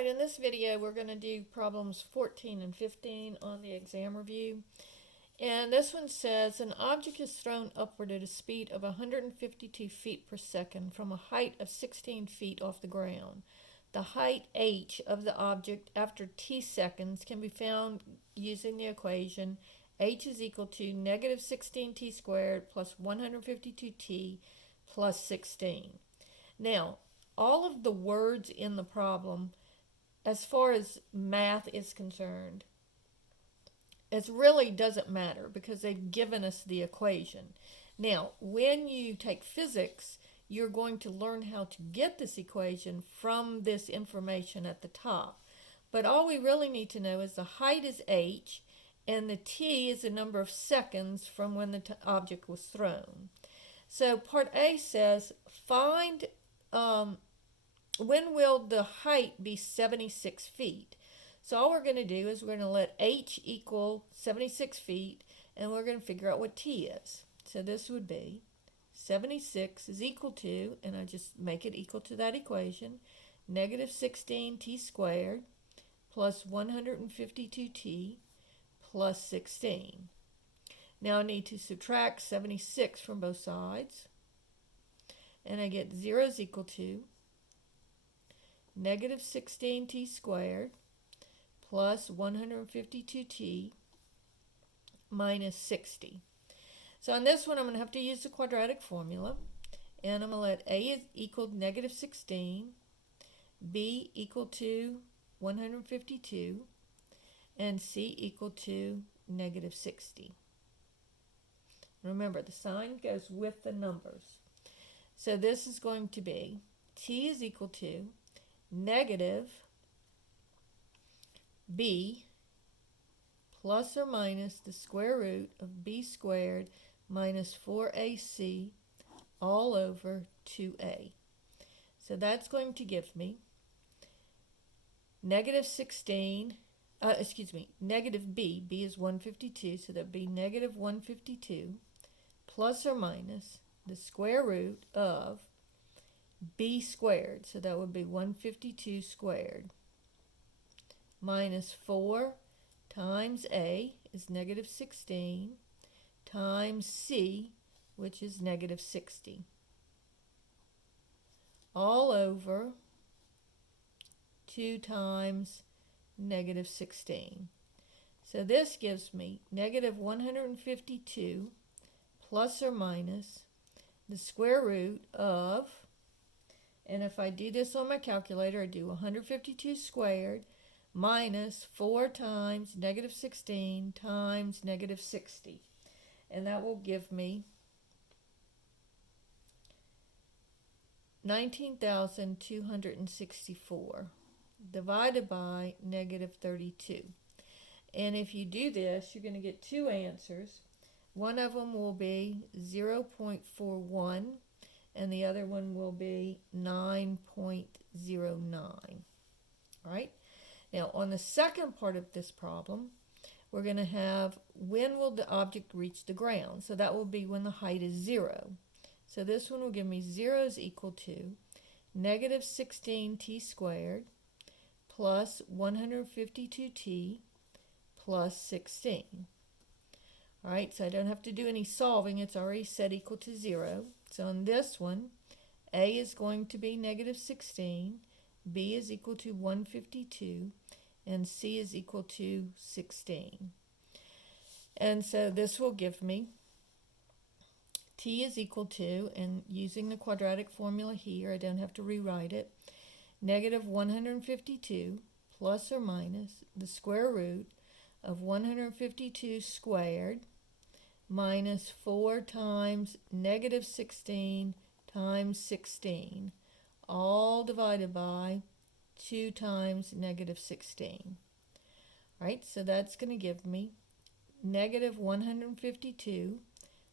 Alright, in this video we're going to do problems 14 and 15 on the exam review. And this one says an object is thrown upward at a speed of 152 feet per second from a height of 16 feet off the ground. The height h of the object after t seconds can be found using the equation h is equal to negative 16t squared plus 152t plus 16. Now, all of the words in the problem, as far as math is concerned, it really doesn't matter because they've given us the equation. Now, when you take physics, you're going to learn how to get this equation from this information at the top. But all we really need to know is the height is h, and the t is the number of seconds from when the object was thrown. So part A says, find when will the height be 76 feet? So all we're going to do is we're going to let h equal 76 feet, and we're going to figure out what t is. So this would be 76 is equal to, and I just make it equal to that equation, negative 16t squared plus 152t plus 16. Now I need to subtract 76 from both sides, and I get 0 is equal to negative 16t squared plus 152t minus 60. So on this one, I'm going to have to use the quadratic formula, and I'm going to let a is equal to negative 16, b equal to 152, and c equal to negative 60. Remember, the sign goes with the numbers. So this is going to be t is equal to negative b plus or minus the square root of b squared minus 4ac all over 2a. So that's going to give me negative 16, negative b is 152, so that would be negative 152 plus or minus the square root of b squared, so that would be 152 squared, minus 4 times a is negative 16 times c, which is negative 60, all over 2 times negative 16. So this gives me negative 152 plus or minus the square root of, and if I do this on my calculator, I do 152 squared minus 4 times negative 16 times negative 60. And that will give me 19,264 divided by negative 32. And if you do this, you're going to get two answers. One of them will be 0.41, and the other one will be 9.09. All right? Now, on the second part of this problem, we're going to have when will the object reach the ground? So that will be when the height is 0. So this one will give me 0 is equal to negative 16t squared plus 152t plus 16. All right, so I don't have to do any solving. It's already set equal to 0. So on this one, a is going to be negative 16, b is equal to 152, and c is equal to 16. And so this will give me t is equal to, and using the quadratic formula here, I don't have to rewrite it, negative 152 plus or minus the square root of 152 squared minus 4 times negative 16 times 16, all divided by 2 times negative 16. All right, so that's going to give me negative 152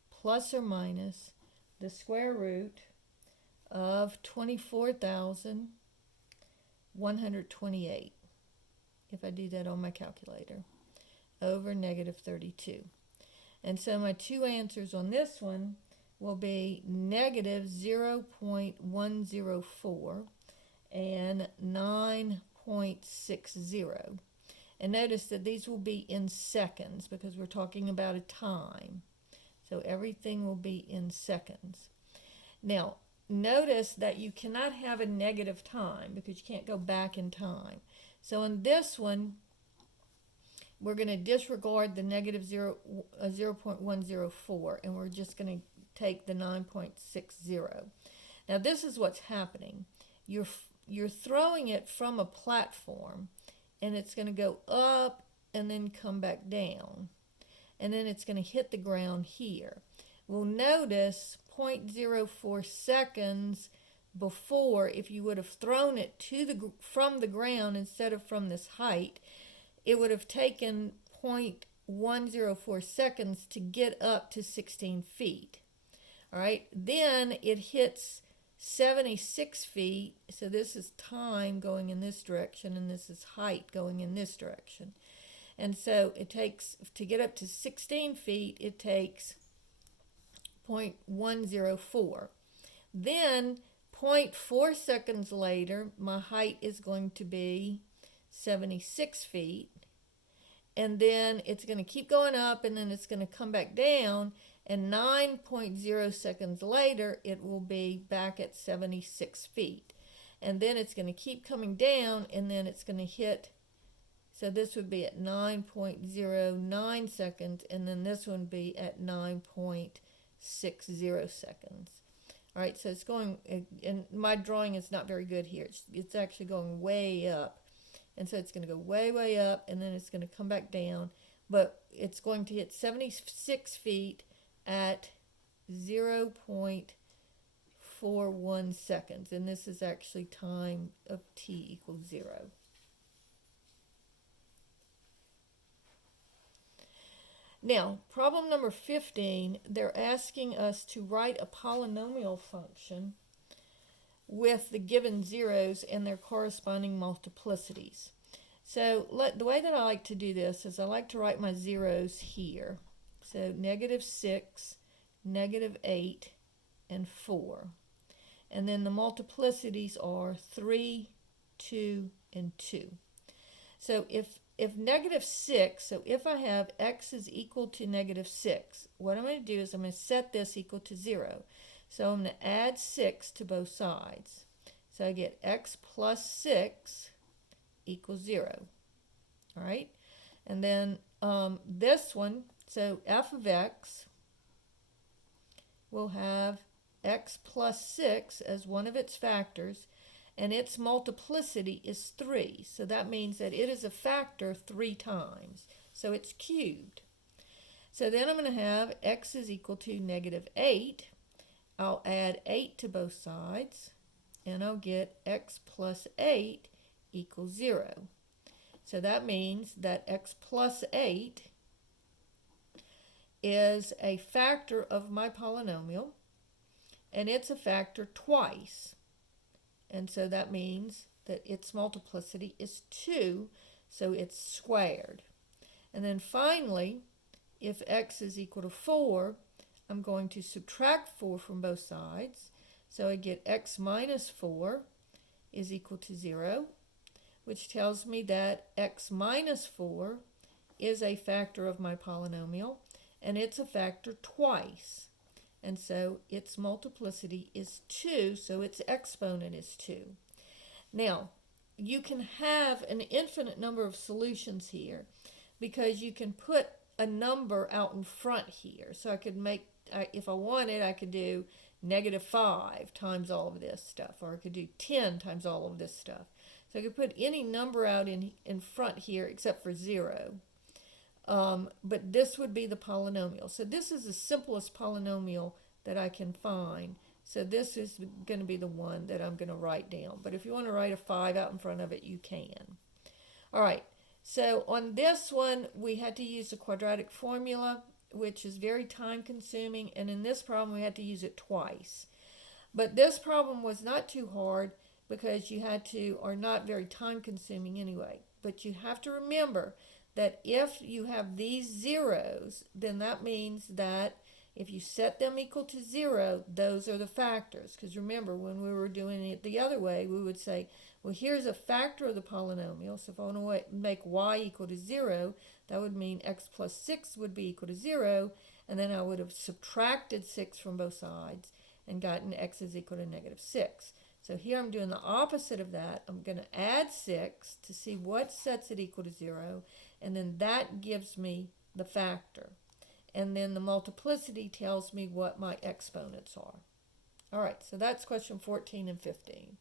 plus or minus the square root of 24,128, if I do that on my calculator, over negative 32. And so my two answers on this one will be negative 0.104 and 9.6 9.60. And notice that these will be in seconds because we're talking about a time. So everything will be in seconds. Now, notice that you cannot have a negative time because you can't go back in time. So in this one, we're going to disregard the negative 0.104, and we're just going to take the 9.60. Now, this is what's happening. You're throwing it from a platform, and it's going to go up and then come back down. And then it's going to hit the ground here. We'll notice 0.04 seconds before, if you would have thrown it from the ground instead of from this height, it would have taken 0.104 seconds to get up to 16 feet. All right, then it hits 76 feet, so this is time going in this direction, and this is height going in this direction. And so it takes, to get up to 16 feet, it takes 0.104. Then 0.4 seconds later, my height is going to be 76 feet. And then it's going to keep going up, and then it's going to come back down. And 9.0 seconds later, it will be back at 76 feet. And then it's going to keep coming down, and then it's going to hit. So this would be at 9.09 seconds, and then this one would be at 9.60 seconds. All right, so it's going, and my drawing is not very good here. It's actually going way up. And so it's going to go way, way up, and then it's going to come back down. But it's going to hit 76 feet at 0.41 seconds. And this is actually time of t equals 0. Now, problem number 15, they're asking us to write a polynomial function with the given zeros and their corresponding multiplicities. So the way that I like to do this is I like to write my zeros here. So -6, -8, and 4. And then the multiplicities are 3, 2, and 2. So if -6, so if I have x is equal to -6, what I'm going to do is I'm going to set this equal to 0. So I'm going to add 6 to both sides. So I get x plus 6 equals 0. All right? And then this one, so f of x will have x plus 6 as one of its factors, and its multiplicity is 3. So that means that it is a factor 3 times. So it's cubed. So then I'm going to have x is equal to -8. I'll add 8 to both sides, and I'll get x plus 8 equals 0. So that means that x plus 8 is a factor of my polynomial, and it's a factor twice. And so that means that its multiplicity is 2, so it's squared. And then finally, if x is equal to 4, I'm going to subtract 4 from both sides. So I get x minus 4 is equal to 0, which tells me that x minus 4 is a factor of my polynomial, and it's a factor twice. And so its multiplicity is 2, so its exponent is 2. Now, you can have an infinite number of solutions here because you can put a number out in front here. So I could make, if I wanted, I could do -5 times all of this stuff, or I could do 10 times all of this stuff. So I could put any number out in front here except for 0. But this would be the polynomial. So this is the simplest polynomial that I can find. So this is going to be the one that I'm going to write down. But if you want to write a 5 out in front of it, you can. All right. So on this one, we had to use the quadratic formula, which is very time consuming. And in this problem, we had to use it twice. But this problem was not too hard because you had to, or not very time consuming anyway. But you have to remember that if you have these zeros, then that means that if you set them equal to 0, those are the factors. Because remember, when we were doing it the other way, we would say, Well, here's a factor of the polynomial. So if I want to make y equal to 0, that would mean x plus 6 would be equal to 0. And then I would have subtracted 6 from both sides and gotten x is equal to negative 6. So here I'm doing the opposite of that. I'm going to add 6 to see what sets it equal to 0. And then that gives me the factor. And then the multiplicity tells me what my exponents are. All right, so that's question 14 and 15.